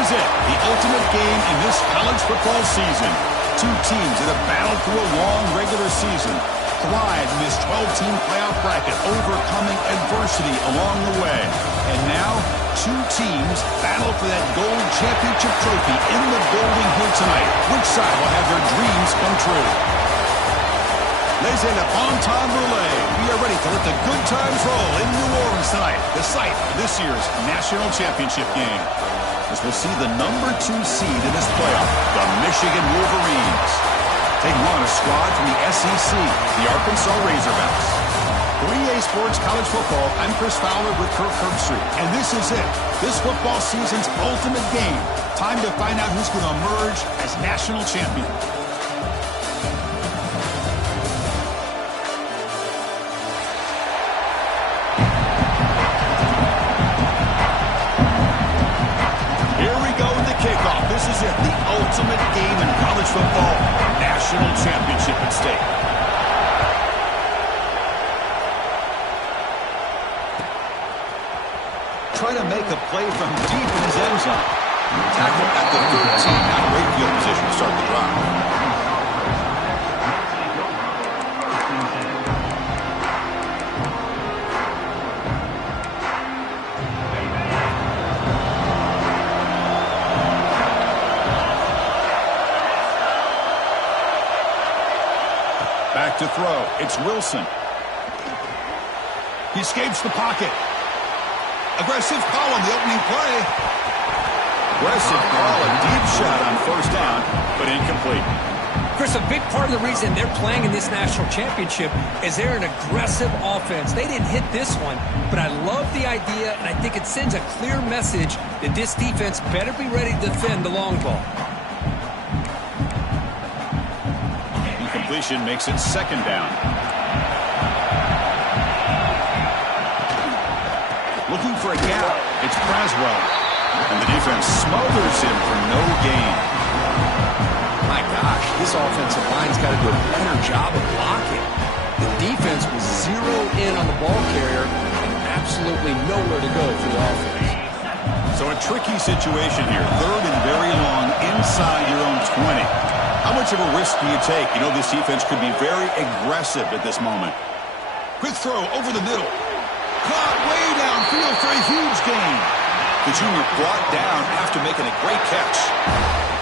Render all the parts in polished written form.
is it, the ultimate game in this college football season. Two teams that have battled through a long regular season, thrived in this 12-team playoff bracket, overcoming adversity along the way. And now, two teams battle for that gold championship trophy in the building here tonight. Which side will have their dreams come true? Ladies and bon brûlée, we are ready to let the good times roll in New Orleans tonight, the site of this year's national championship game. As we'll see the number 2 seed in this playoff, the Michigan Wolverines. Taking on a squad from the SEC, the Arkansas Razorbacks. For EA Sports College Football, I'm Chris Fowler with Kirk Herbstreit, and this is it. This football season's ultimate game. Time to find out who's going to emerge as national champion. This is it, the ultimate game in college football, national championship at stake. Try to make a play from deep in his end zone. Tackle at the 13, not great field position to start the drive. Back to throw. It's Wilson. He escapes the pocket. Aggressive call on the opening play. Aggressive call, a deep shot on first down, but incomplete. Chris, a big part of the reason they're playing in this national championship is they're an aggressive offense. They didn't hit this one, but I love the idea, and I think it sends a clear message that this defense better be ready to defend the long ball. Completion makes it second down. Looking for a gap. It's Braswell. And the defense smothers him for no gain. My gosh, this offensive line's got to do a better job of blocking. The defense was zeroed in on the ball carrier and absolutely nowhere to go for the offense. So a tricky situation here. Third and very long inside your own 20. How much of a risk do you take? You know, this defense could be very aggressive at this moment. Quick throw over the middle. Caught way downfield for a huge gain. The junior brought down after making a great catch.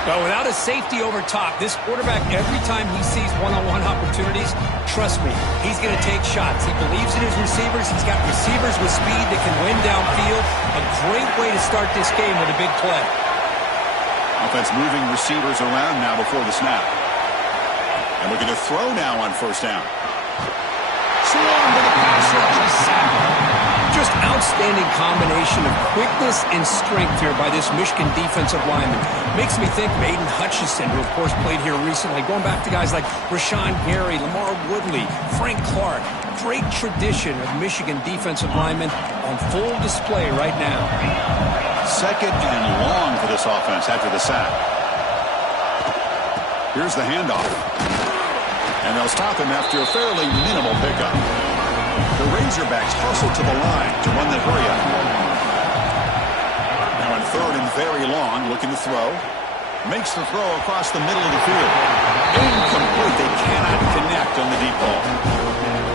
Well, without a safety over top, this quarterback, every time he sees one-on-one opportunities, trust me, he's going to take shots. He believes in his receivers. He's got receivers with speed that can win downfield. A great way to start this game with a big play. Offense moving receivers around now before the snap. And looking to throw now on first down. Swarm to the pass rush. Just outstanding combination of quickness and strength here by this Michigan defensive lineman. Makes me think of Aiden Hutchinson, who of course played here recently. Going back to guys like Rashawn Gary, Lamar Woodley, Frank Clark. Great tradition of Michigan defensive linemen on full display right now. Second and long for this offense after the sack. Here's the handoff. And they'll stop him after a fairly minimal pickup. The Razorbacks hustle to the line to run the hurry-up. Now on third and very long, looking to throw. Makes the throw across the middle of the field. Incomplete. They cannot connect on the deep ball.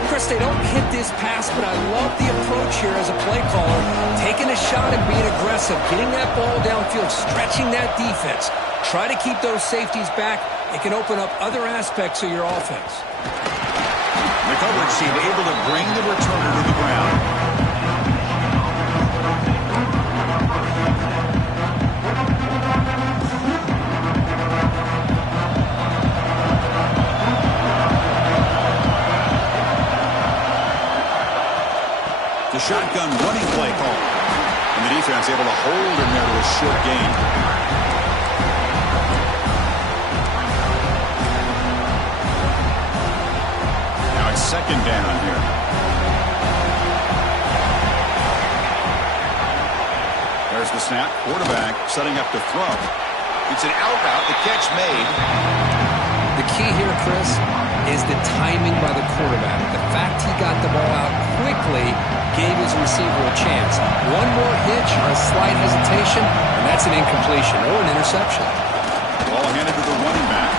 Chris, they don't hit this pass, but I love the approach here as a play caller. Taking a shot and being aggressive, getting that ball downfield, stretching that defense. Try to keep those safeties back. It can open up other aspects of your offense. The coverage team able to bring the returner to the ground. The shotgun running play call. And the defense able to hold him there to a short gain. Now it's second down here. There's the snap. Quarterback setting up to throw. It's an out route. The catch made. The key here, Chris, is the timing by the quarterback. The fact he got the ball out quickly gave his receiver a chance. One more hitch or a slight hesitation, and that's an incompletion or an interception. Ball handed to the running back.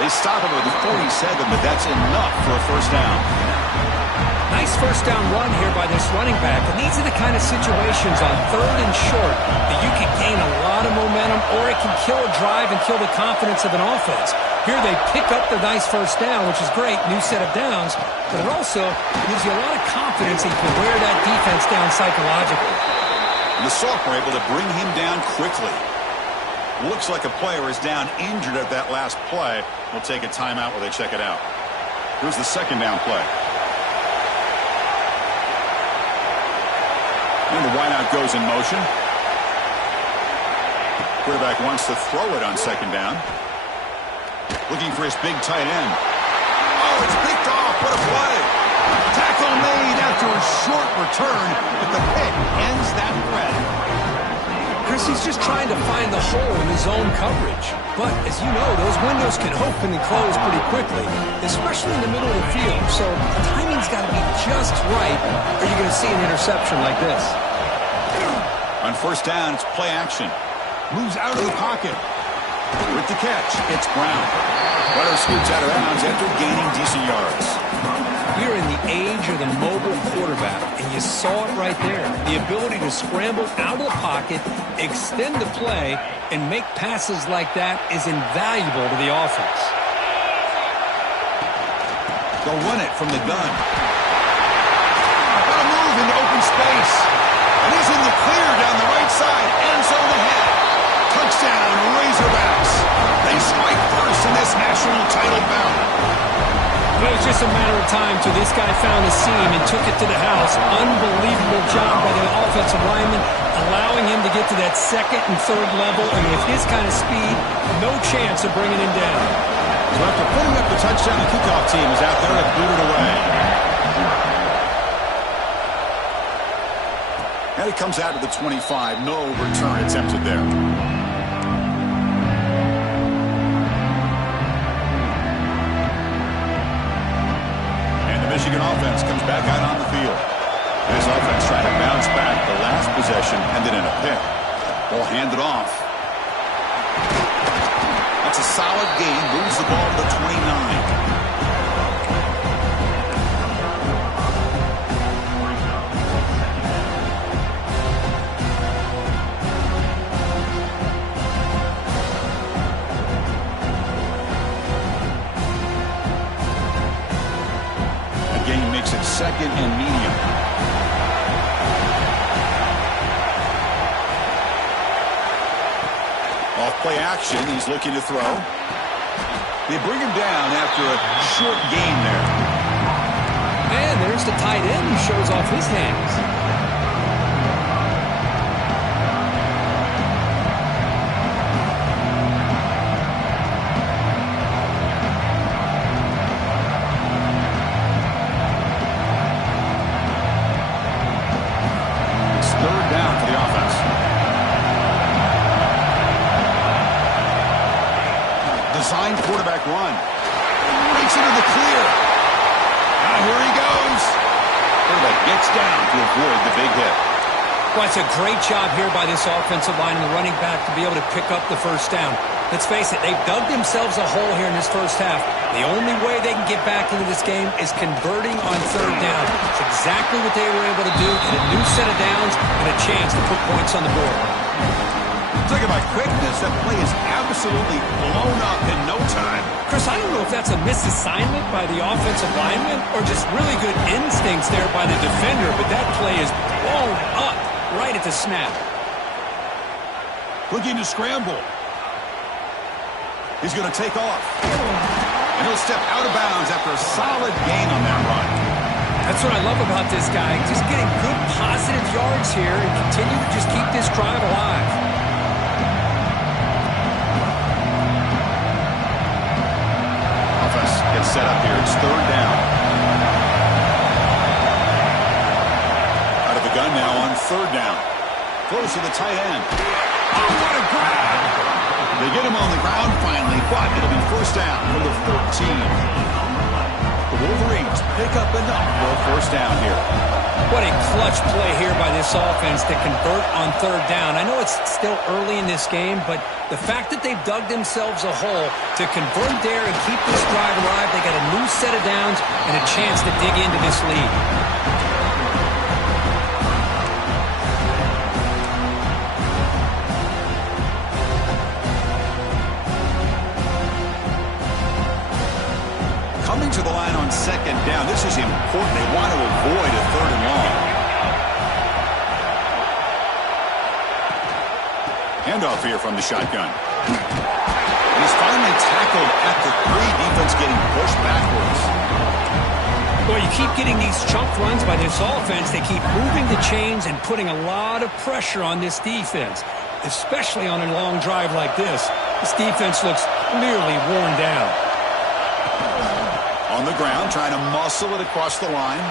They stop him with a 47, but that's enough for a first down. Nice first down run here by this running back. And these are the kind of situations on 3rd and short that you can gain a lot of momentum, or it can kill a drive and kill the confidence of an offense. Here they pick up the nice first down, which is great, new set of downs, but it also gives you a lot of confidence that you can wear that defense down psychologically. The Soft were able to bring him down quickly. Looks like a player is down injured at that last play. We'll take a timeout while they check it out. Here's the second down play. And the wideout goes in motion. Quarterback wants to throw it on second down. Looking for his big tight end. Oh, it's picked off. What a play. Tackle made after a short return, but the pick ends that threat. Chris, he's just trying to find the hole in his own coverage. But, as you know, those windows can open and close pretty quickly, especially in the middle of the field. So the timing's got to be just right, or you're going to see an interception like this. On first down, it's play action. Moves out of the pocket. With the catch, it's Brown. Runner scoots out of bounds after gaining decent yards. We're in the age of the mobile quarterback, and you saw it right there. The ability to scramble out of the pocket, extend the play, and make passes like that is invaluable to the offense. They'll run it from the gun. Got a move into open space. And he's in the clear down the right side. End zone ahead. Touchdown, Razorbacks. They strike first in this national title bout. It was just a matter of time till this guy found a seam and took it to the house. Unbelievable job by the offensive lineman, allowing him to get to that second and third level, and with his kind of speed, no chance of bringing him down. So after putting up the touchdown, the kickoff team is out there to boot it away. And it comes out to the 25. No return attempted there. Michigan offense comes back out on the field. This offense trying to bounce back. The last possession ended in a pick. Ball handed off. That's a solid gain. Moves the ball to the 29. Second and medium. Off play action. He's looking to throw. They bring him down after a short gain there. And there's the tight end who shows off his hands. Quarterback run. Breaks into the clear. Now here he goes. Quarterback gets down to avoid the big hit. Well, it's a great job here by this offensive line and the running back to be able to pick up the first down. Let's face it, they've dug themselves a hole here in this first half. The only way they can get back into this game is converting on third down. It's exactly what they were able to do. Get a new set of downs and a chance to put points on the board. Talk about quickness. That play is absolutely blown up in no time. Chris, I don't know if that's a misassignment by the offensive lineman or just really good instincts there by the defender, but that play is blown up right at the snap. Looking to scramble. He's going to take off. And he'll step out of bounds after a solid gain on that run. That's what I love about this guy. Just getting good positive yards here and continue to just keep this drive alive. Gets set up here. It's third down. Out of the gun now on third down. Close to the tight end. Oh, what a grab! They get him on the ground finally, but it'll be first down from the 14. The Wolverines pick up enough for a first down here. What a clutch play here by this offense to convert on third down. I know it's still early in this game, but the fact that they've dug themselves a hole to convert there and keep this drive alive, they got a new set of downs and a chance to dig into this lead. Coming to the line on second down, this is important. They want to avoid a third and long. Handoff here from the shotgun. And he's finally tackled at the 3. Defense getting pushed backwards. Well, you keep getting these chunk runs by this offense. They keep moving the chains and putting a lot of pressure on this defense, especially on a long drive like this. This defense looks clearly worn down. On the ground, trying to muscle it across the line.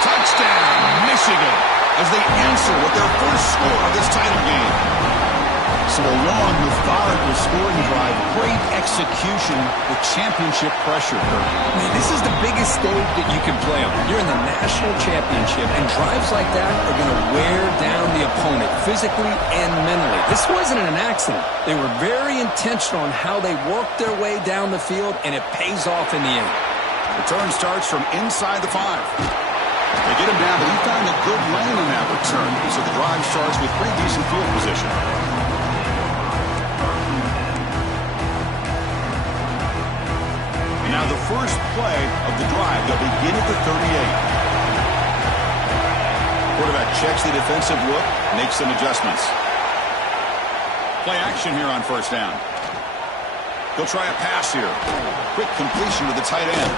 Touchdown, Michigan, as they answer with their first score of this title game. So a long, methodical scoring drive, great execution with championship pressure. Man, this is the biggest stage that you can play on. You're in the national championship, and drives like that are going to wear down the opponent physically and mentally. This wasn't an accident. They were very intentional on how they worked their way down the field, and it pays off in the end. Return starts from inside the 5. They get him down, but he found a good lane on that return, so the drive starts with pretty decent field position. And now the first play of the drive, they'll begin at the 38. Quarterback checks the defensive look, makes some adjustments. Play action here on first down. He'll try a pass here. Quick completion to the tight end.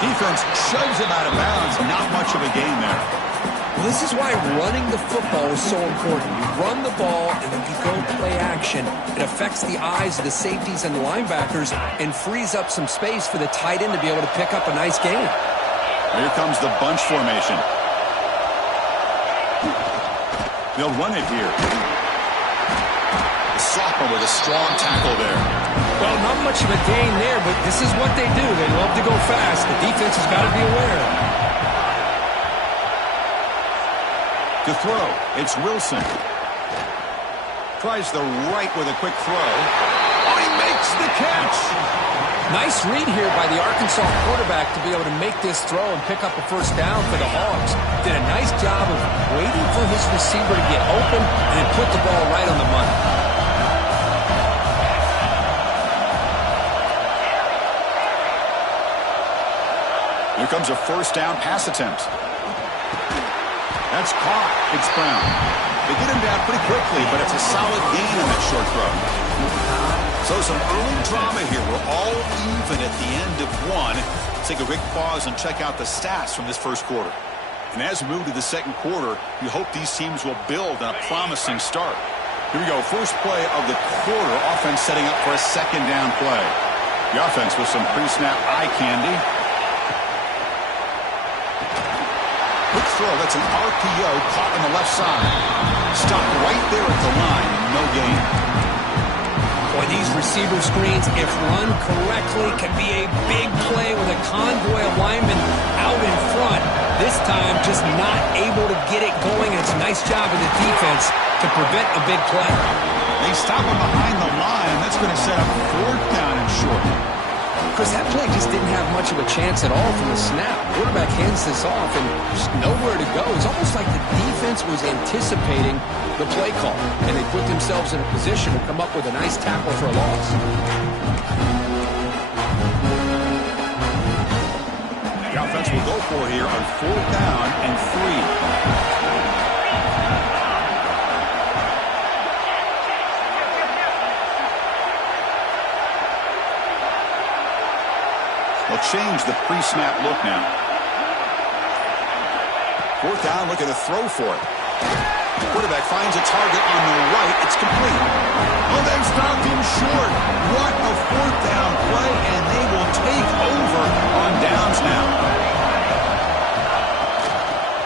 Defense shoves him out of bounds. Not much of a gain there. Well, this is why running the football is so important. You run the ball, and then you go play action. It affects the eyes of the safeties and the linebackers and frees up some space for the tight end to be able to pick up a nice gain. Here comes the bunch formation. They'll run it here. The sophomore with a strong tackle there. Well, not much of a gain there, but this is what they do. They love to go fast. The defense has got to be aware. To throw, it's Wilson. Tries the right with a quick throw. Oh, he makes the catch. Nice read here by the Arkansas quarterback to be able to make this throw and pick up a first down for the Hogs. Did a nice job of waiting for his receiver to get open and then put the ball right on the money. Here comes a first down pass attempt. That's caught. It's Brown. They get him down pretty quickly, but it's a solid gain on that short throw. So some early drama here. We're all even at the end of one. Let's take a quick pause and check out the stats from this first quarter. And as we move to the second quarter, we hope these teams will build on a promising start. Here we go. First play of the quarter. Offense setting up for a second down play. The offense with some pre-snap eye candy. Quick throw, that's an RPO caught on the left side. Stopped right there at the line, no gain. Boy, these receiver screens, if run correctly, can be a big play with a convoy of linemen out in front. This time, just not able to get it going. It's a nice job of the defense to prevent a big play. They stop him behind the line. That's going to set up fourth down and short. Because that play just didn't have much of a chance at all from the snap. Quarterback hands this off and just nowhere to go. It's almost like the defense was anticipating the play call, and they put themselves in a position to come up with a nice tackle for a loss. The offense will go for here on fourth down and 3. They'll change the pre-snap look now. Fourth down, look at a throw for it. Quarterback finds a target on the right. It's complete. Oh, they stopped him short. What a fourth down play, and they will take over on downs now.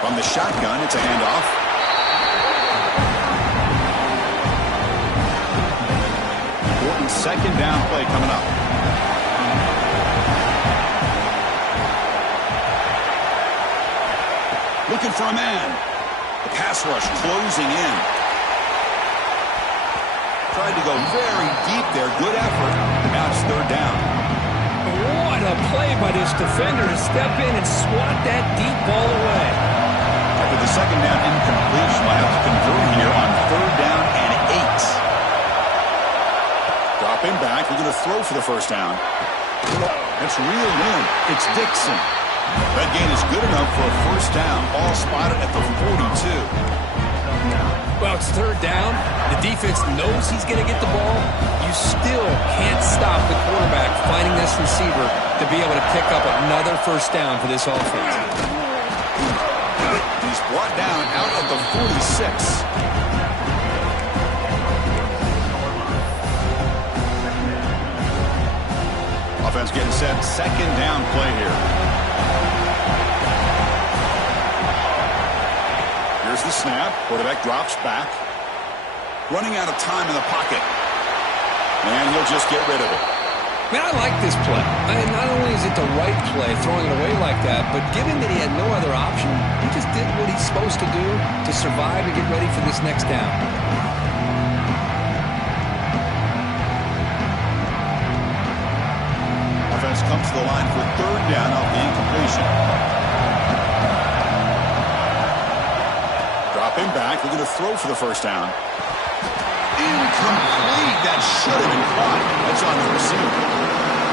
From the shotgun, it's a handoff. Important second down play coming up. looking for a man. The pass rush closing in. Tried to go very deep there. Good effort. Now it's third down. What a play by this defender to step in and swat that deep ball away. After the second down incompletion, we'll have to convert here on third down and 8. Dropping back. We're going to throw for the first down. That's reeled in. It's Dixon. That gain is good enough for a first down. Ball spotted at the 42. Well, it's third down. The defense knows he's going to get the ball. You still can't stop the quarterback finding this receiver to be able to pick up another first down for this offense. He's brought down out at the 46. Offense getting set. Second down play here. Here's the snap. Quarterback drops back. Running out of time in the pocket. And he'll just get rid of it. Man, I like this play. Not only is it the right play, throwing it away like that, but given that he had no other option, he just did what he's supposed to do to survive and get ready for this next down. Offense comes to the line for third down off the incompletion. Dropping back. We're going to throw for the first down. Incomplete. That should have been caught. That's on the receiver.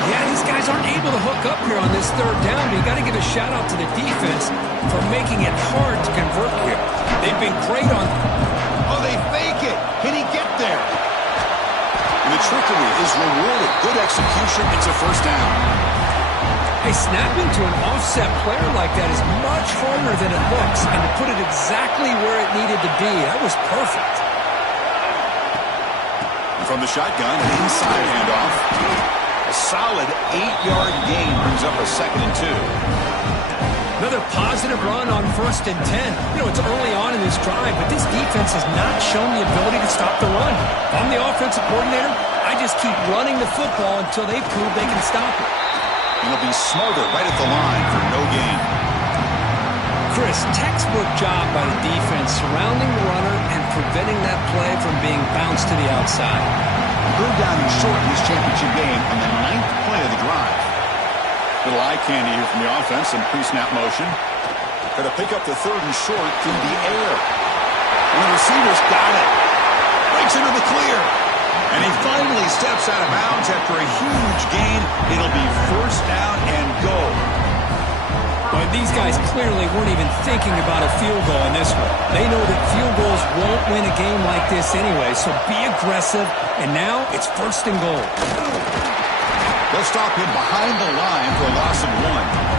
Yeah, these guys aren't able to hook up here on this third down, but you got to give a shout out to the defense for making it hard to convert here. They've been great on... Oh, they fake it. Can he get there? And the trickery is rewarded. Good execution. It's a first down. Hey, snapping to an offset player like that is much harder than it looks, and to put it exactly where it needed to be, that was perfect. And from the shotgun, an inside handoff. A solid 8-yard gain brings up a 2nd and 2. Another positive run on 1st and 10. You know, it's early on in this drive, but this defense has not shown the ability to stop the run. If I'm the offensive coordinator, I just keep running the football until they prove they can stop it. And he'll be smarter right at the line for no gain. Chris, textbook job by the defense surrounding the runner and preventing that play from being bounced to the outside. Third down and short in this championship game on the 9th play of the drive. Little eye candy here from the offense in pre-snap motion. Got to pick up the third and short through the air. And the receiver's got it. Breaks into the clear. And he finally steps out of bounds after a huge gain. It'll be first down and go. But these guys clearly weren't even thinking about a field goal in this one. They know that field goals won't win a game like this anyway, so be aggressive. And now it's 1st and goal. They'll stop him behind the line for a loss of 1.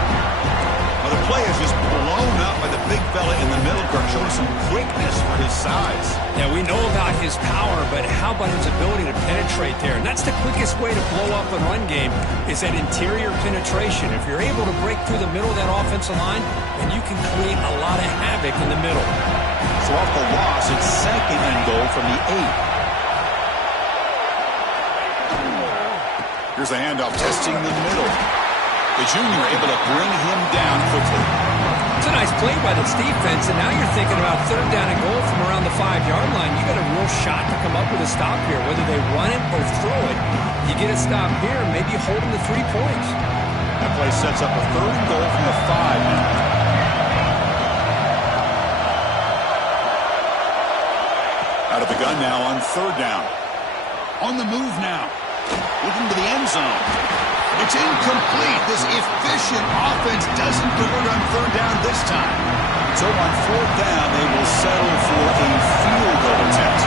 Well, the play is just blown up by the big fella in the middle, showing some quickness for his size. Yeah, we know about his power, but how about his ability to penetrate there? And that's the quickest way to blow up a run game, is that interior penetration. If you're able to break through the middle of that offensive line, then you can create a lot of havoc in the middle. So off the loss, it's 2nd and goal from the 8. Here's the handoff, testing the middle. The junior able to bring him down quickly. It's a nice play by this defense, and now you're thinking about third down and goal from around the 5-yard line. You got a real shot to come up with a stop here, whether they run it or throw it. You get a stop here, maybe holding the 3 points. That play sets up a 3rd and goal from the 5 now. Out of the gun now on 3rd down. On the move now. Looking to the end zone. It's incomplete. This efficient offense doesn't convert on 3rd down this time. So on 4th down, they will settle for a field goal attempt.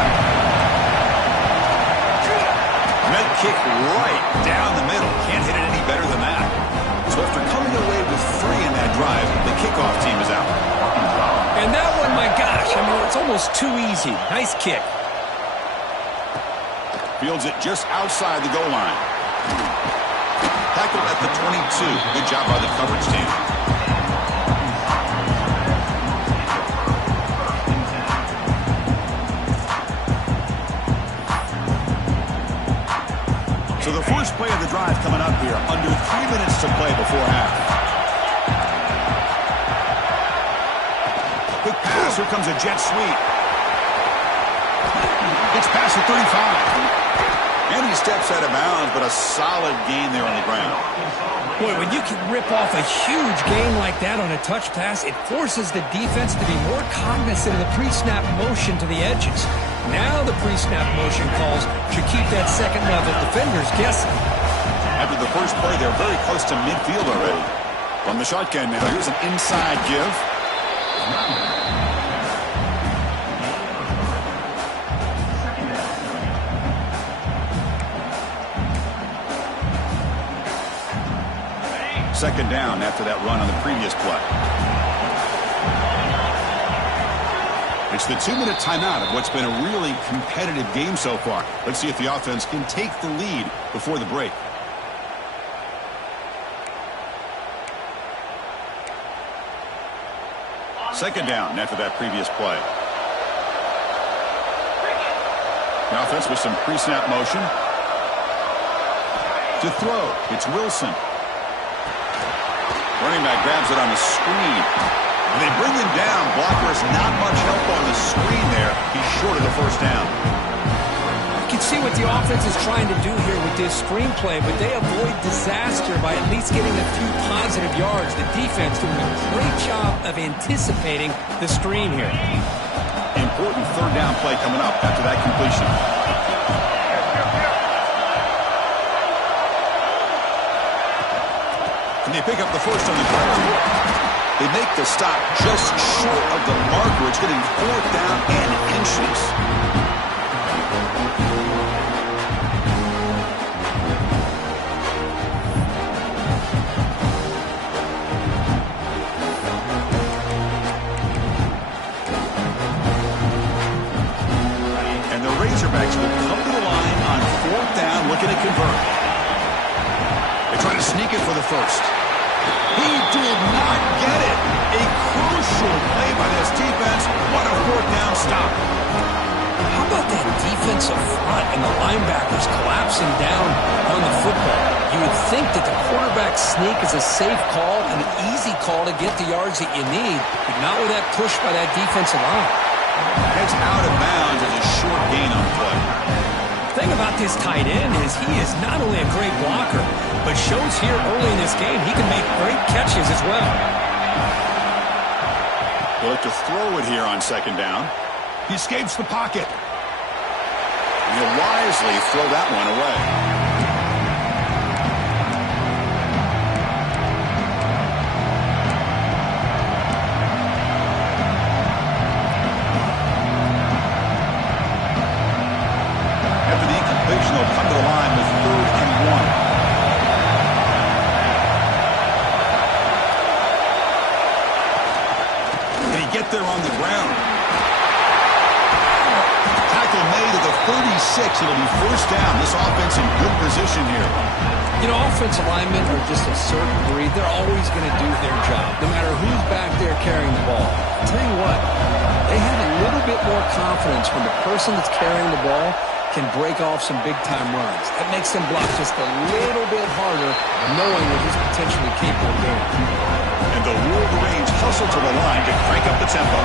Med kick right down the middle. Can't hit it any better than that. So after coming away with 3 in that drive, the kickoff team is out. And that one, my gosh, I mean, it's almost too easy. Nice kick. Fields it just outside the goal line. Tackled at the 22. Good job by the coverage team. So the first play of the drive coming up here. Under 3 minutes to play before half. pass. Here comes a jet sweep. Gets past the 35. And he steps out of bounds, but a solid gain there on the ground. Boy, when you can rip off a huge gain like that on a touch pass, it forces the defense to be more cognizant of the pre-snap motion to the edges. Now the pre-snap motion calls should keep that second-level defenders guessing. After the first play, they're very close to midfield already. From the shotgun now, here's an inside give. Second down after that run on the previous play. It's the 2-minute timeout of what's been a really competitive game so far. Let's see if the offense can take the lead before the break. Second down after that previous play. The offense with some pre-snap motion. To throw, it's Wilson. Running back grabs it on the screen. And they bring him down. Blocker has not much help on the screen there. He's short of the first down. You can see what the offense is trying to do here with this screenplay, but they avoid disaster by at least getting a few positive yards. The defense doing a great job of anticipating the screen here. Important third down play coming up after that completion. And they pick up the first on the ground. They make the stop just short of the marker. It's getting fourth down and inches. And the Razorbacks will come to the line on fourth down, looking to convert. They try to sneak it for the first. He did not get it. A crucial play by this defense. What a fourth down stop. How about that defensive front and the linebackers collapsing down on the football? You would think that the quarterback sneak is a safe call, an easy call to get the yards that you need, but not with that push by that defensive line. It's out of bounds as a short gain on play. The thing about this tight end is he is not only a great blocker, but shows here early in this game he can make great catches as well. They'll look to throw it here on second down. He escapes the pocket. And he'll wisely throw that one away. They'll come to the line with 3rd and 1. Can he get there on the ground? Tackle made at the 36. It'll be first down. This offense in good position here. You know, offensive linemen are just a certain breed. They're always going to do their job, no matter who's back there carrying the ball. I'll tell you what, they have a little bit more confidence when the person that's carrying the ball can break off some big-time runs. That makes them block just a little bit harder, knowing what he's potentially capable of doing. And the Wolverines hustle to the line to crank up the tempo.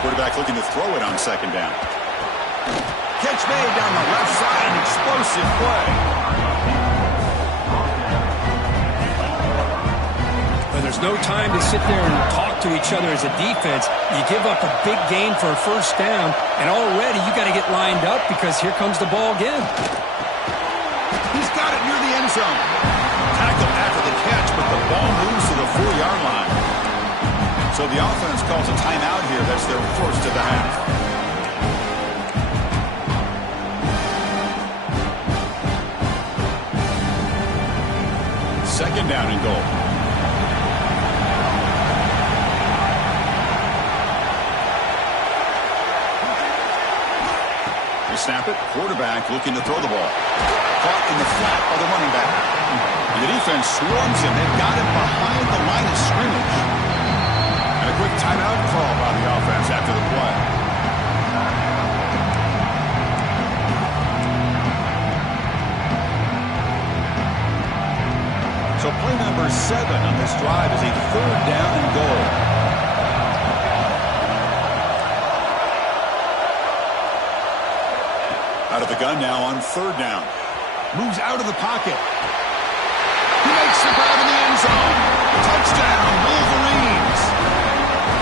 Quarterback looking to throw it on second down. Catch made down the left side, an explosive play. When there's no time to sit there and talk to each other as a defense, you give up a big gain for a first down, and already you got to get lined up because here comes the ball again. He's got it near the end zone. Tackle after the catch, but the ball moves to the 4-yard line. So the offense calls a timeout here. That's their first of the half. Second down and goal. They snap it. Quarterback looking to throw the ball. Caught in the flat by the running back. And the defense swarms him. They've got him behind the line of scrimmage. And a quick timeout call by the offense after the play. So play number 7 on this drive is a 3rd down and goal. Out of the gun now on third down. Moves out of the pocket. He makes the grab in the end zone. Touchdown, Wolverines.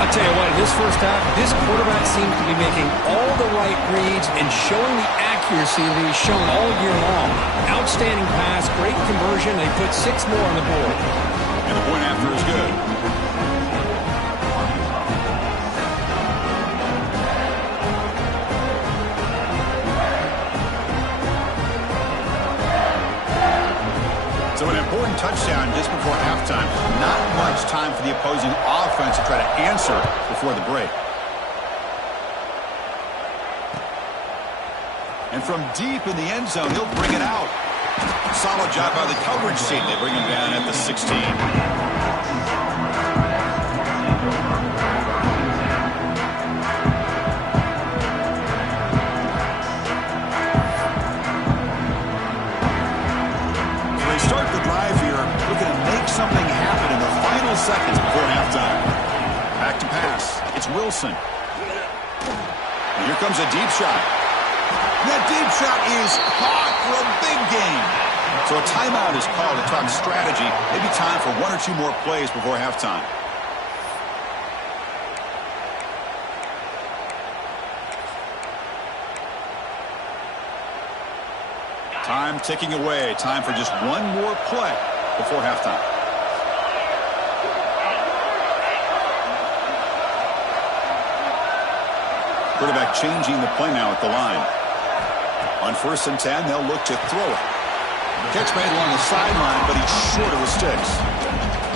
I tell you what, in this first half, this quarterback seems to be making all the right reads and showing the accuracy that he's shown all year long. Outstanding pass, great conversion. They put 6 more on the board. And the point after is good. So an important touchdown just before halftime. Not much time for the opposing offense to try to answer before the break. And from deep in the end zone, he'll bring it out. Solid job by the coverage team. They bring him down at the 16. Something happened in the final seconds before halftime. Back to pass. It's Wilson. And here comes a deep shot. That deep shot is caught for a big gain. So a timeout is called to talk strategy. Maybe time for 1 or 2 more plays before halftime. Time ticking away. Time for just 1 more play before halftime. Quarterback changing the play now at the line. On 1st and 10, they'll look to throw it. Catch made along the sideline, but he's short of the sticks.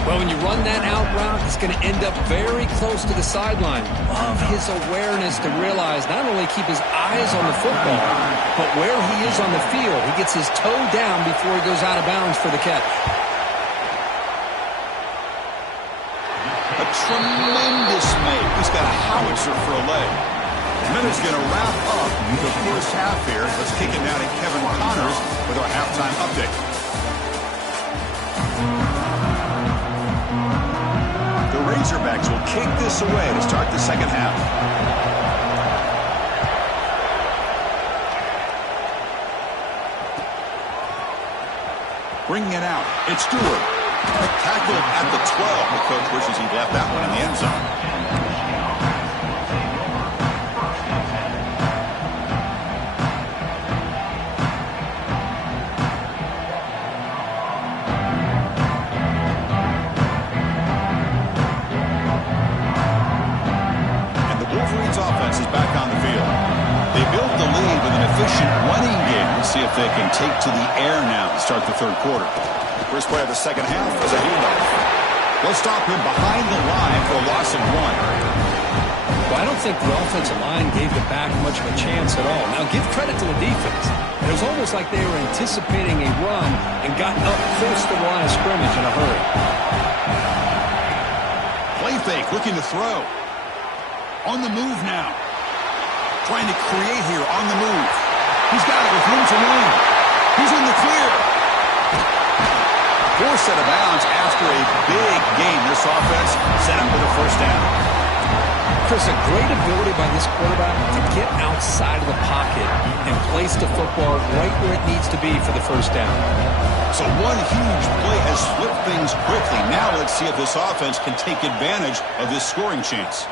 Well, when you run that out route, it's going to end up very close to the sideline. Love his awareness to realize not only keep his eyes on the football, but where he is on the field. He gets his toe down before he goes out of bounds for the catch. A tremendous make. He's got a howitzer for a leg. Minute's going to wrap up the first half here. Let's kick it down to Kevin Connors with our halftime update. The Razorbacks will kick this away to start the second half. Bringing it out. It's Stewart. Tackled at the 12. The coach wishes he'd left that one in the end zone. See if they can take to the air now to start the third quarter. First play of the second half is a handoff. They'll stop him behind the line for a loss of 1. Well, I don't think the offensive line gave the back much of a chance at all. Now, give credit to the defense. It was almost like they were anticipating a run and got up close to the line of scrimmage in a hurry. Play fake, looking to throw. On the move now. Trying to create here on the move. He's got it with room to run. He's in the clear. Forced out of bounds after a big game. This offense set up with a first down. Chris, a great ability by this quarterback to get outside of the pocket and place the football right where it needs to be for the first down. So one huge play has flipped things quickly. Now let's see if this offense can take advantage of this scoring chance.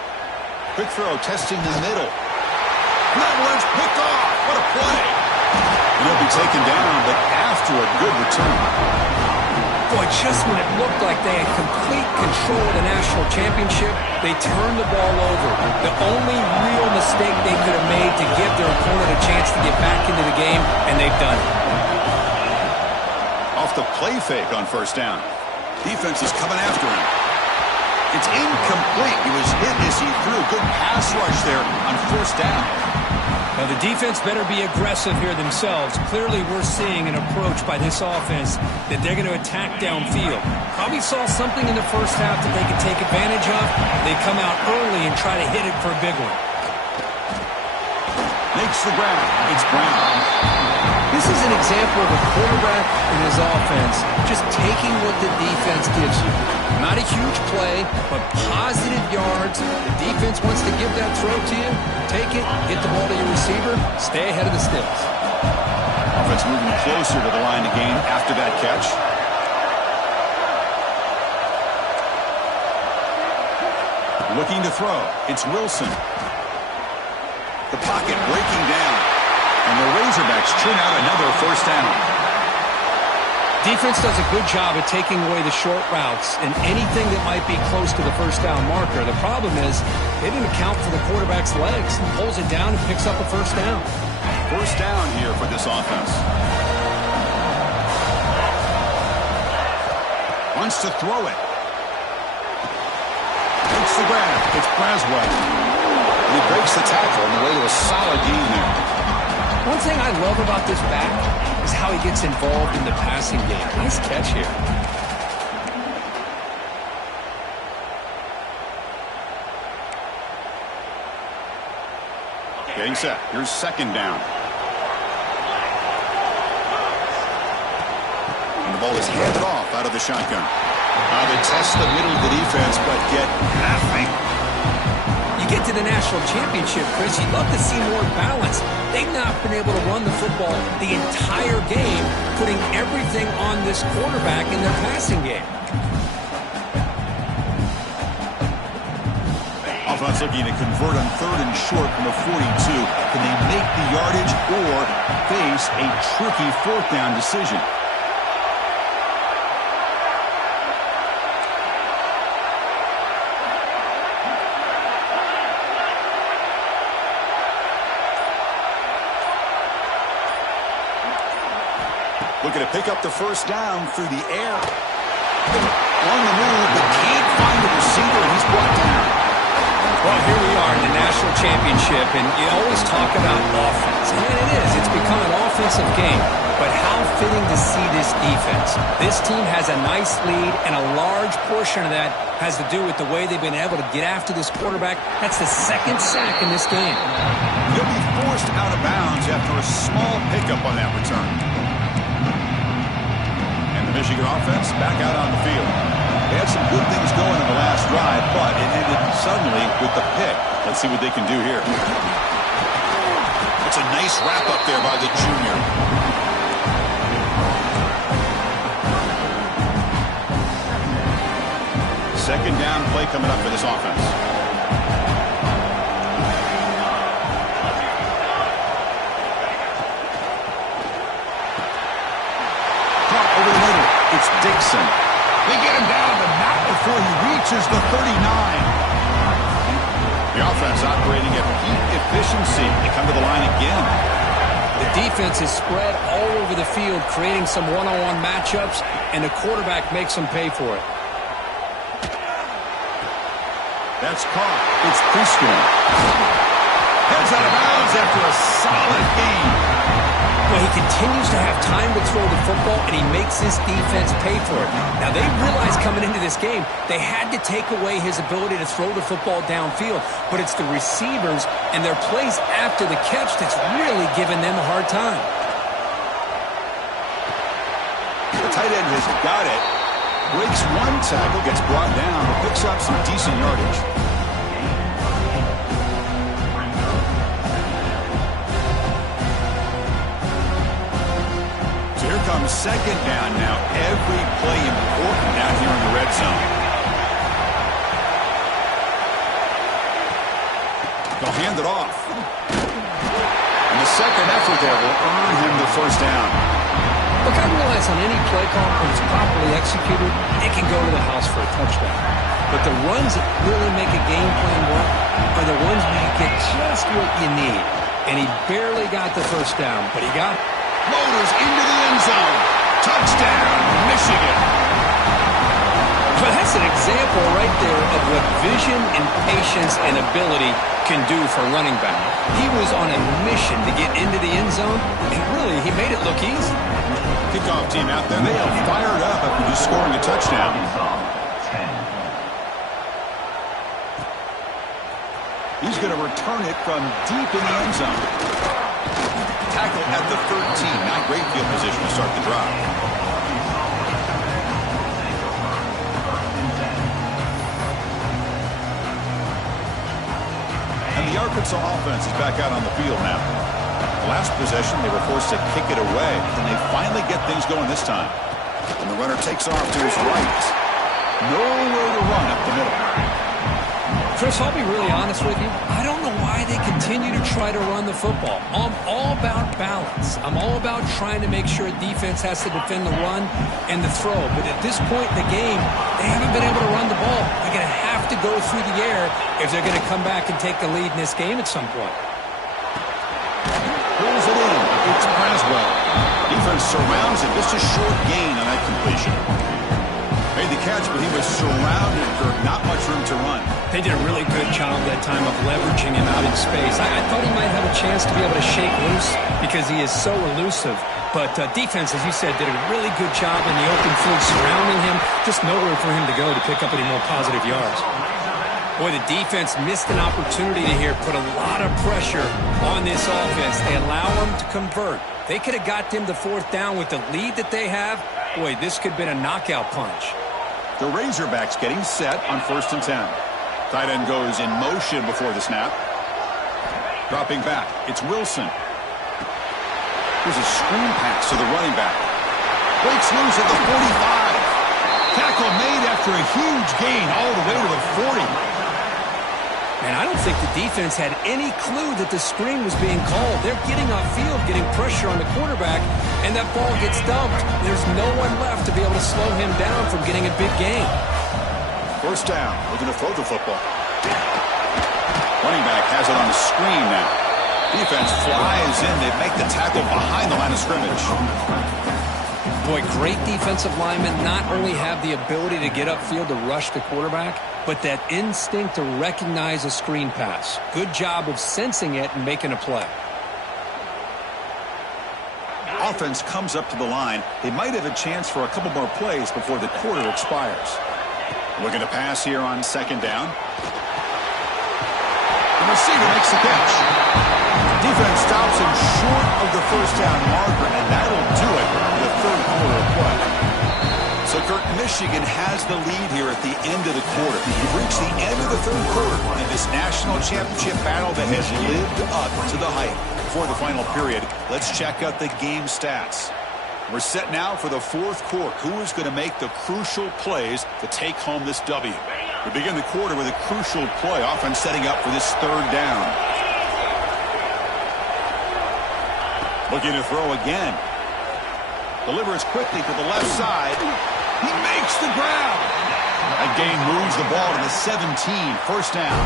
Quick throw, testing the middle. That one's picked off. What a play. And he'll be taken down, but after a good return. Boy, just when it looked like they had complete control of the national championship, they turned the ball over. The only real mistake they could have made to give their opponent a chance to get back into the game, and they've done it. Off the play fake on first down. Defense is coming after him. It's incomplete. He was hit as he threw. Good pass rush there on first down. Now, the defense better be aggressive here themselves. Clearly, we're seeing an approach by this offense that they're going to attack downfield. Probably saw something in the first half that they could take advantage of. They come out early and try to hit it for a big one. Makes the grab. It's Brown. This is an example of a quarterback and his offense just taking what the defense gives you. Not a huge play, but positive yards. The defense wants to give that throw to you. Take it, get the ball to your receiver, stay ahead of the sticks. offense moving closer to the line of gain after that catch. Looking to throw. It's Wilson. The pocket breaking down. And the Razorbacks churn out another first down. Defense does a good job at taking away the short routes and anything that might be close to the first down marker. The problem is they didn't account for the quarterback's legs. He pulls it down and picks up a first down. First down here for this offense. Wants to throw it. Takes the grab. It's Braswell. And he breaks the tackle on the way to a solid gain there. One thing I love about this back is how he gets involved in the passing game. Nice catch here. Getting set. Here's second down. And the ball is handed off out of the shotgun. They test the middle of the defense, but get nothing. You get to the national championship, Chris, you'd love to see more balance. They've not been able to run the football the entire game, putting everything on this quarterback in their passing game. Offense looking to convert on third and short from the 42. Can they make the yardage or face a tricky fourth down decision? Looking to pick up the first down through the air. On the move, but can't find the receiver, and he's brought down. Well, here we are in the national championship, and you always talk about offense. And it is. It's become an offensive game. But how fitting to see this defense. This team has a nice lead, and a large portion of that has to do with the way they've been able to get after this quarterback. That's the second sack in this game. He'll be forced out of bounds after a small pickup on that return. Michigan offense back out on the field. They had some good things going in the last drive, but it ended suddenly with the pick. Let's see what they can do here. It's a nice wrap up there by the junior. Second down play coming up for this offense. It's Dixon. They get him down, but not before he reaches the 39. The offense operating at peak efficiency. They come to the line again. The defense is spread all over the field, creating some one-on-one matchups, and the quarterback makes them pay for it. That's caught. It's Preston. Heads out of bounds after a solid gain. Well, he continues to have time to throw the football, and he makes his defense pay for it. Now, they realized coming into this game, they had to take away his ability to throw the football downfield, but it's the receivers and their plays after the catch that's really giving them a hard time. The tight end has got it. Breaks one tackle, gets brought down, but picks up some decent yardage. Comes second down now. Every play important out here in the red zone. They'll hand it off. And the second effort there will earn him the first down. Look, I realize on any play call, when it's properly executed, it can go to the house for a touchdown. But the runs that really make a game plan work are the ones where you get just what you need. And he barely got the first down, but he got it. Motors into the end zone. Touchdown, Michigan. Well, that's an example right there of what vision and patience and ability can do for a running back. He was on a mission to get into the end zone, and really, he made it look easy. Kickoff team out there, they are fired up after just scoring a touchdown. He's going to return it from deep in the end zone. Tackle at the 13. Not great field position to start the drive. And the Arkansas offense is back out on the field now. Last possession, they were forced to kick it away, and they finally get things going this time. And the runner takes off to his right. Nowhere to run up the middle. Chris, I'll be really honest with you. I don't know why they continue to try to run the football. I'm all about balance. I'm all about trying to make sure defense has to defend the run and the throw. But at this point in the game, they haven't been able to run the ball. They're going to have to go through the air if they're going to come back and take the lead in this game at some point. Pulls it in. It's Braswell. Defense surrounds it. Just a short gain on that completion. Made the catch, but he was surrounded, Kirk. Not much room to run. They did a really good job that time of leveraging him out in space. I thought he might have a chance to be able to shake loose because he is so elusive. But defense, as you said, did a really good job in the open field surrounding him. Just nowhere for him to go to pick up any more positive yards. Boy, the defense missed an opportunity to here put a lot of pressure on this offense. They allow them to convert. They could have got them to fourth down with the lead that they have. Boy, this could have been a knockout punch. The Razorbacks getting set on 1st and 10. Tight end goes in motion before the snap. Dropping back, it's Wilson. Here's a screen pass to the running back. Breaks loose at the 45. Tackle made after a huge gain all the way to the 40. Man, I don't think the defense had any clue that the screen was being called. They're getting off field, getting pressure on the quarterback, and that ball gets dumped. There's no one left to be able to slow him down from getting a big gain. 1st down, looking to throw the football. Running back has it on the screen now. Defense flies in. They make the tackle behind the line of scrimmage. Boy, great defensive linemen not only have the ability to get upfield to rush the quarterback, but that instinct to recognize a screen pass. Good job of sensing it and making a play. Offense comes up to the line. They might have a chance for a couple more plays before the quarter expires. Looking to pass here on 2nd down. The receiver makes the catch. Defense stops him short of the 1st down marker, and that'll do it in the 3rd quarter of play. So, Kirk, Michigan has the lead here at the end of the quarter. We've reached the end of the 3rd quarter in this national championship battle that has lived up to the hype. Before the final period, let's check out the game stats. We're set now for the 4th quarter. Who is going to make the crucial plays to take home this W? We begin the quarter with a crucial play. Offense setting up for this 3rd down. Looking to throw again. Delivers quickly to the left side. He makes the grab. That gain moves the ball to the 17. 1st down.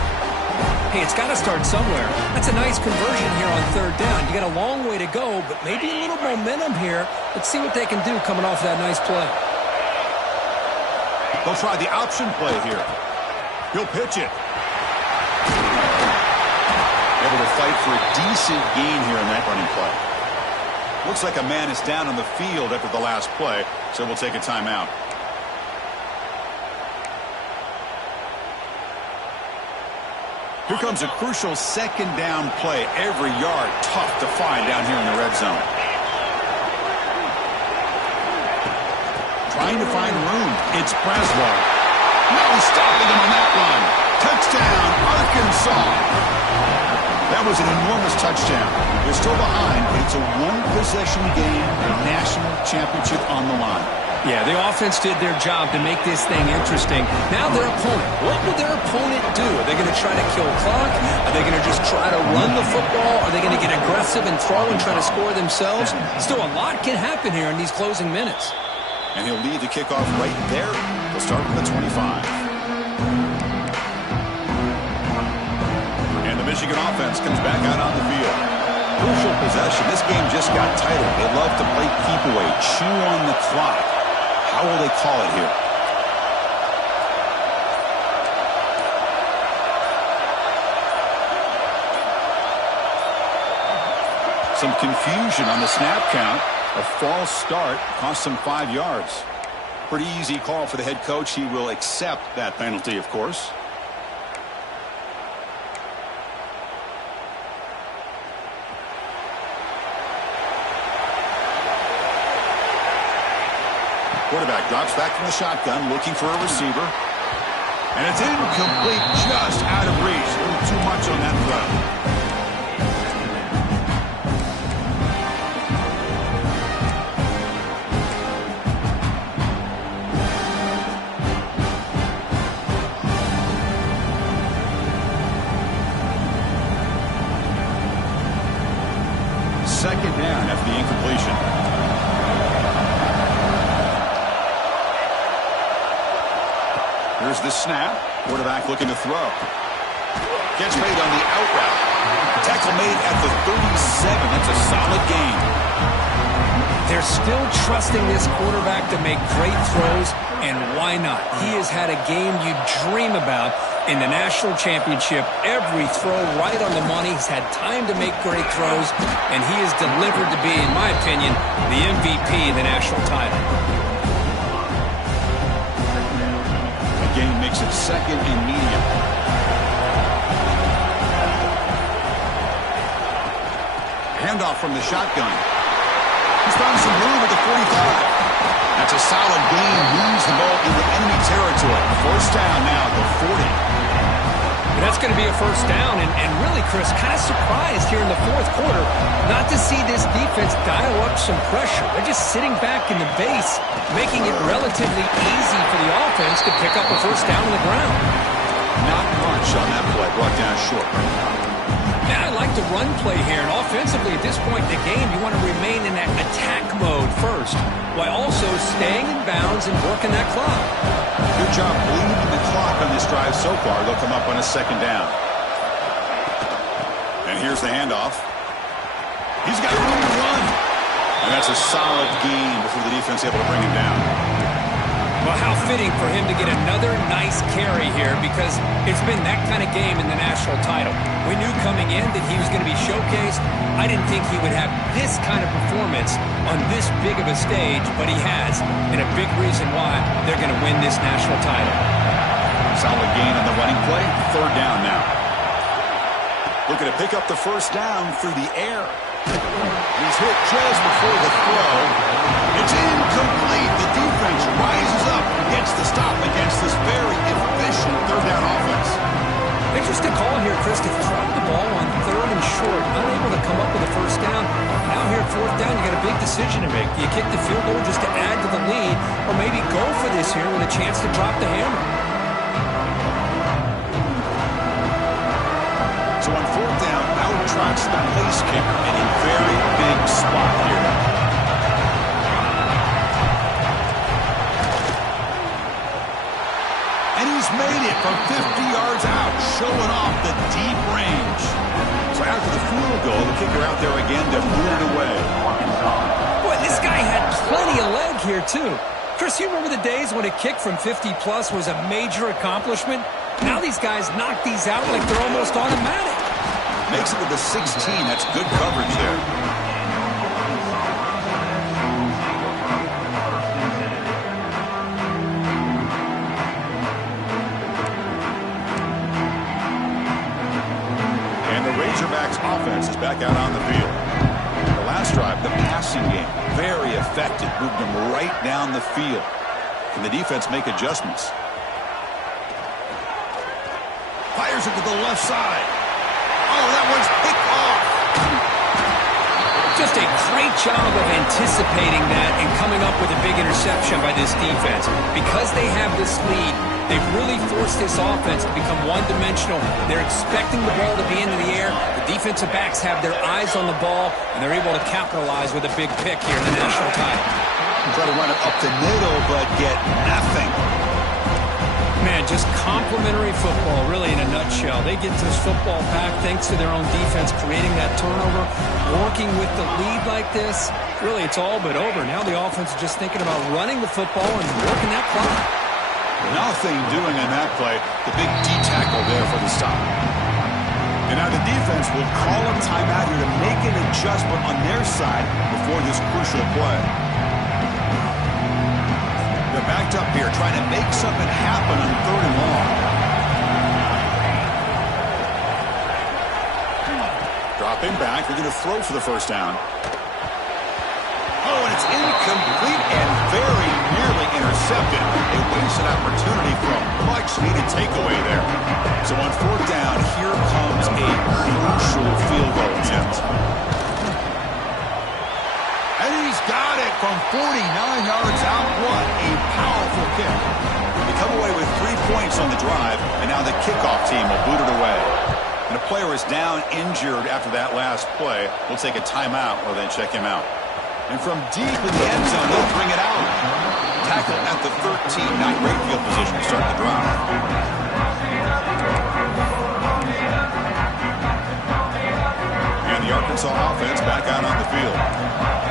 Hey, it's got to start somewhere. That's a nice conversion here on 3rd down. You got a long way to go, but maybe a little momentum here. Let's see what they can do coming off that nice play. They'll try the option play here. He'll pitch it. Able to fight for a decent gain here in that running play. Looks like a man is down on the field after the last play, so we'll take a timeout. Here comes a crucial 2nd down play. Every yard tough to find down here in the red zone. Trying to find room. It's Braswell. No stopping him on that run. Touchdown, Arkansas. That was an enormous touchdown. They're still behind, but it's a 1-possession game, a national championship on the line. Yeah, the offense did their job to make this thing interesting. Now their opponent. What will their opponent do? Are they going to try to kill clock? Are they going to just try to run the football? Are they going to get aggressive and throw and try to score themselves? Still, a lot can happen here in these closing minutes. And he'll lead the kickoff right there. He'll start with the 25. And the Michigan offense comes back out on the field. Crucial possession. This game just got tighter. They love to play keep away, chew on the clock. How will they call it here? Some confusion on the snap count. A false start cost them 5 yards. Pretty easy call for the head coach. He will accept that penalty, of course. Quarterback drops back from the shotgun, looking for a receiver. And it's incomplete, just out of reach. A little too much on that throw. Here's the snap. Quarterback looking to throw. Gets made on the out route. Tackle made at the 37. That's a solid gain. They're still trusting this quarterback to make great throws, and why not? He has had a game you dream about in the national championship. Every throw right on the money. He's had time to make great throws, and he has delivered to be, in my opinion, the MVP of the national title. The game makes it second and medium. Handoff from the shotgun. He's found some room at the 45. That's a solid gain. Moves the ball into enemy territory. First down now at the 40. And that's going to be a first down. And really, Chris, kind of surprised here in the fourth quarter not to see this defense dial up some pressure. They're just sitting back in the base, making it relatively easy for the offense to pick up a first down on the ground. Not much on that play. Brought down short. And I like the run play here. And offensively, at this point in the game, you want to remain in that attack mode first, while also staying in bounds and working that clock. Good job bleeding the clock on this drive so far. They'll come up on a second down. And here's the handoff. He's got room to run. And that's a solid gain before the defense able to bring him down. Well, how fitting for him to get another nice carry here, because it's been that kind of game in the national title. We knew coming in that he was going to be showcased. I didn't think he would have this kind of performance on this big of a stage, but he has, and a big reason why they're going to win this national title. Solid gain on the running play. Third down now. Looking to pick up the first down through the air. He's hit just before the throw. It's incomplete. The defense rises up, gets the stop against this very efficient third down offense. Interesting call here, Chris, to throw the ball on third and short, unable to come up with a first down. Now here at fourth down, you got a big decision to make. Do you kick the field goal just to add to the lead, or maybe go for this here with a chance to drop the hammer? So on fourth down, out trots the place kicker in a very big spot here. And he's made it from 50 yards out, showing off the deep range. So after the field goal, the kicker out there again to boot it away. Boy, this guy had plenty of leg here, too. Chris, you remember the days when a kick from 50-plus was a major accomplishment? Now these guys knock these out like they're almost automatic. Makes it to the 16. That's good coverage there. And the Razorbacks offense is back out on the field. The last drive, the passing game, very effective. Moved them right down the field. Can the defense make adjustments? Fires it to the left side. Oh, that one's picked off. Just a great job of anticipating that and coming up with a big interception by this defense. Because they have this lead, they've really forced this offense to become one-dimensional. They're expecting the ball to be into the air. The defensive backs have their eyes on the ball, and they're able to capitalize with a big pick here in the national title. Try to run it up the middle, but get nothing. Man, just complimentary football, really, in a nutshell. They get this football back thanks to their own defense, creating that turnover, working with the lead like this. Really, it's all but over. Now the offense is just thinking about running the football and working that clock. Nothing doing on that play. The big D tackle there for the stop. And now the defense will call a timeout here to make an adjustment on their side before this crucial play. They're backed up here, trying to make something happen on third and long. Dropping back, they're going to throw for the first down. Oh, and it's incomplete and very nearly intercepted. A wasted opportunity for a much-needed takeaway there. So on fourth down, here comes a crucial field goal attempt. And he's got it from 49 yards out. What a powerful kick. They come away with 3 points on the drive, and now the kickoff team will boot it away. And a player is down injured after that last play. We'll take a timeout or then check him out. And from deep in the end zone, they'll bring it out. Tackle at the 13. Not great field position to start the drive. Arkansas offense back out on the field.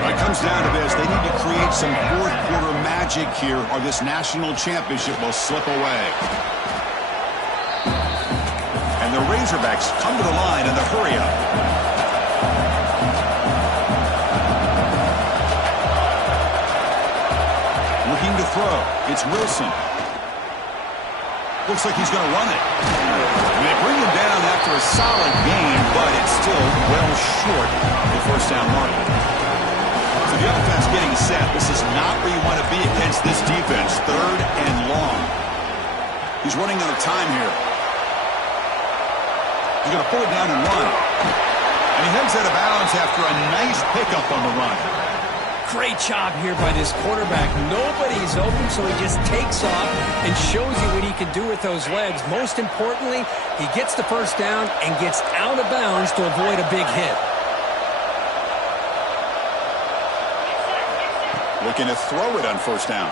When it comes down to this, they need to create some fourth-quarter magic here, or this national championship will slip away. And the Razorbacks come to the line in the hurry-up. Looking to throw. It's Wilson. Looks like he's going to run it. And they bring him down after a solid gain, but it's still well short of the first down mark. So the offense getting set. This is not where you want to be against this defense. 3rd and long. He's running out of time here. He's going to pull it down and run. And he heads out of bounds after a nice pickup on the run. Great job here by this quarterback. Nobody's open, so he just takes off and shows you what he can do with those legs. Most importantly, he gets the first down and gets out of bounds to avoid a big hit. Looking to throw it on first down.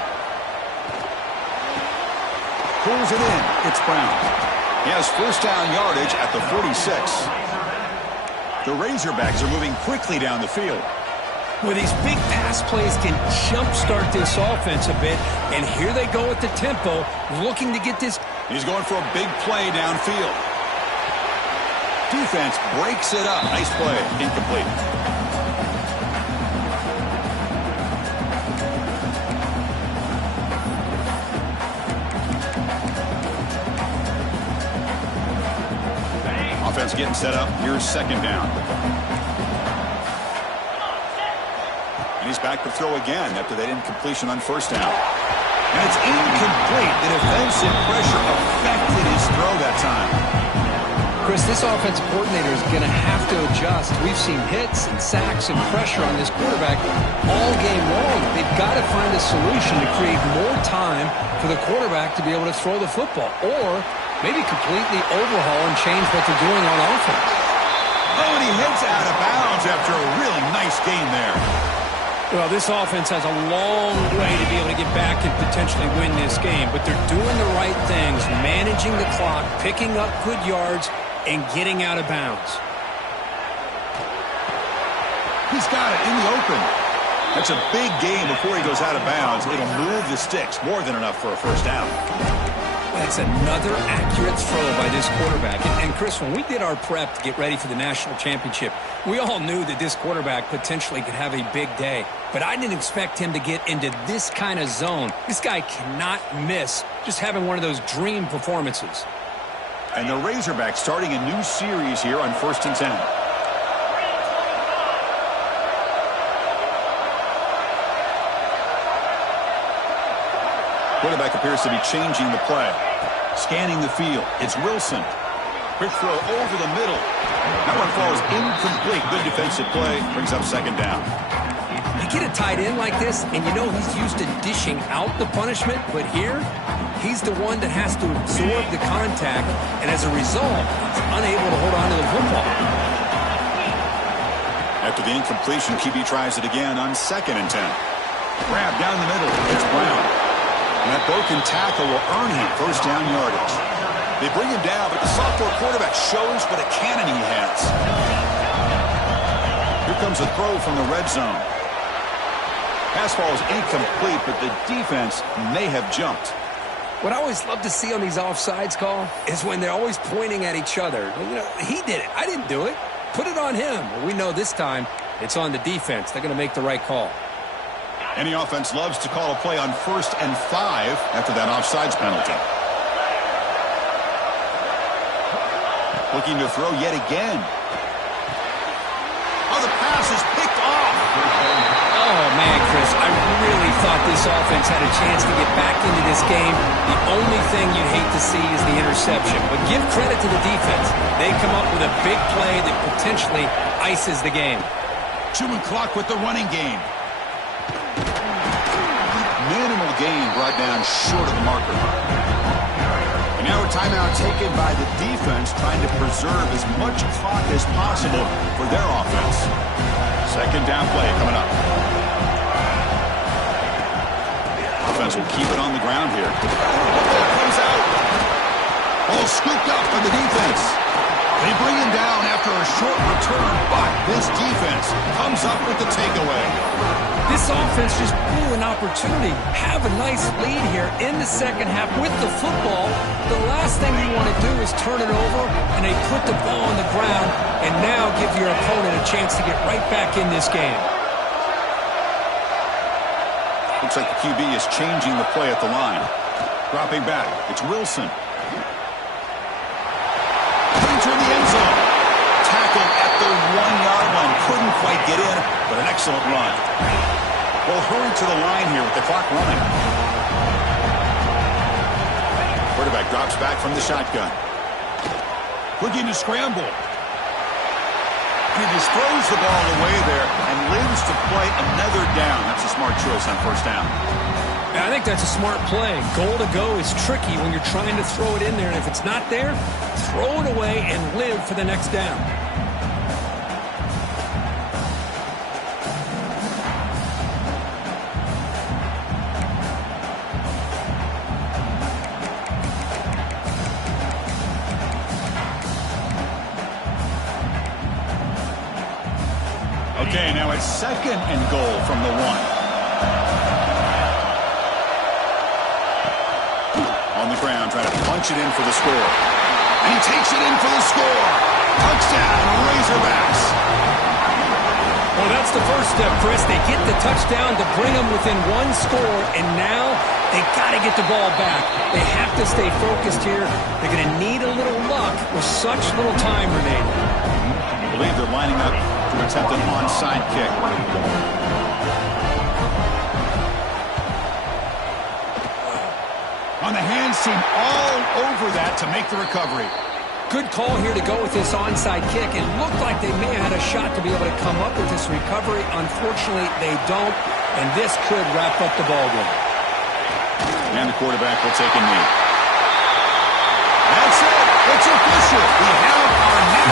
Pulls it in. It's Brown. He has first down yardage at the 46. The Razorbacks are moving quickly down the field. Well, these big pass plays can jumpstart this offense a bit, and here they go with the tempo, looking to get this. He's going for a big play downfield. Defense breaks it up. Nice play. Incomplete. Offense getting set up. Here's second down. And he's back to throw again after that incompletion on first down. And it's incomplete. The defensive pressure affected his throw that time. Chris, this offensive coordinator is going to have to adjust. We've seen hits and sacks and pressure on this quarterback all game long. They've got to find a solution to create more time for the quarterback to be able to throw the football, or maybe completely overhaul and change what they're doing on offense. Oh, and he heads out of bounds after a really nice game there. Well, this offense has a long way to be able to get back and potentially win this game, but they're doing the right things, managing the clock, picking up good yards, and getting out of bounds. He's got it in the open. That's a big gain before he goes out of bounds. It'll move the sticks, more than enough for a first down. That's another accurate throw by this quarterback. And Chris, when we did our prep to get ready for the national championship, we all knew that this quarterback potentially could have a big day. But I didn't expect him to get into this kind of zone. This guy cannot miss just having one of those dream performances. And the Razorbacks starting a new series here on 1st and 10. Quarterback appears to be changing the play. Scanning the field. It's Wilson. Quick throw over the middle. That one falls incomplete. Good defensive play. Brings up second down. You get a tight end like this, and you know he's used to dishing out the punishment, but here, he's the one that has to absorb the contact, and as a result, he's unable to hold on to the football. After the incompletion, QB tries it again on 2nd and 10. Grab down the middle. It's Brown. And that broken tackle will earn him first down yardage. They bring him down, but the sophomore quarterback shows what a cannon he has. Here comes a throw from the red zone. Pass ball is incomplete, but the defense may have jumped. What I always love to see on these offsides call is when they're always pointing at each other. You know, he did it. I didn't do it. Put it on him. Well, we know this time it's on the defense. They're going to make the right call. Any offense loves to call a play on 1st and 5 after that offsides penalty. Looking to throw yet again. Oh, the pass is picked off. Oh, man, Chris, I really thought this offense had a chance to get back into this game. The only thing you'd hate to see is the interception. But give credit to the defense. They come up with a big play that potentially ices the game. Chewing clock with the running game. Minimal gain brought down short of the marker. And now a timeout taken by the defense, trying to preserve as much clock as possible for their offense. Second down play coming up. Offense will keep it on the ground here. Ball comes out. Ball scooped up by the defense. They bring him down after a a short return, but this defense comes up with the takeaway. This offense just blew an opportunity. Have a nice lead here in the second half with the football. The last thing you want to do is turn it over, and they put the ball on the ground and now give your opponent a chance to get right back in this game. Looks like the QB is changing the play at the line. Dropping back, it's Wilson. Into the end zone. Tackled at the 1-yard line. Couldn't quite get in, but an excellent run. We'll hurry to the line here with the clock running. Quarterback drops back from the shotgun. Looking to scramble. He just throws the ball away there and lives to play another down. That's a smart choice on first down. I think that's a smart play. Goal to go is tricky when you're trying to throw it in there. And if it's not there, throw it away and live for the next down. Okay, now it's 2nd and goal from the 1. On the ground, trying to punch it in for the score. And he takes it in for the score. Touchdown, Razorbacks. Well, that's the first step, Chris. They get the touchdown to bring them within one score, and now they got to get the ball back. They have to stay focused here. They're going to need a little luck with such little time remaining. I believe they're lining up to attempt an onside kick. On the hands team, all over that to make the recovery. Good call here to go with this onside kick. It looked like they may have had a shot to be able to come up with this recovery. Unfortunately, they don't, and this could wrap up the ball game. And the quarterback will take a knee. That's it. It's official. We have our national